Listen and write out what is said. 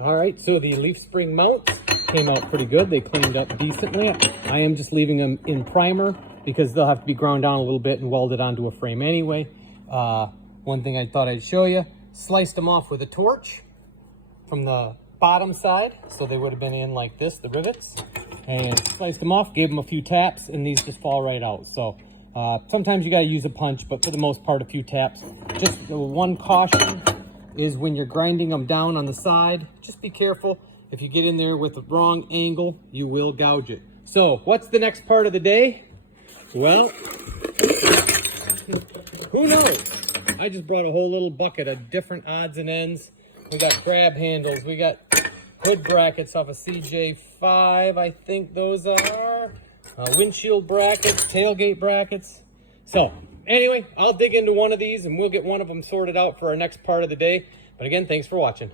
All right, so the leaf spring mounts came out pretty good. They cleaned up decently. I am just leaving them in primer because they'll have to be ground down a little bit and welded onto a frame anyway. One thing I thought I'd show you, sliced them off with a torch from the bottom side. So they would have been in like this, the rivets, and sliced them off, gave them a few taps, and these just fall right out. So sometimes you gotta use a punch, but for the most part, a few taps. Just the one caution is when you're grinding them down on the side, just be careful. If you get in there with the wrong angle, you will gouge it. So what's the next part of the day? Well, who knows? I just brought a whole little bucket of different odds and ends. We got grab handles, we got hood brackets off a CJ5, I think those are. Windshield brackets, tailgate brackets. So anyway, I'll dig into one of these and we'll get one of them sorted out for our next part of the day. But again, thanks for watching.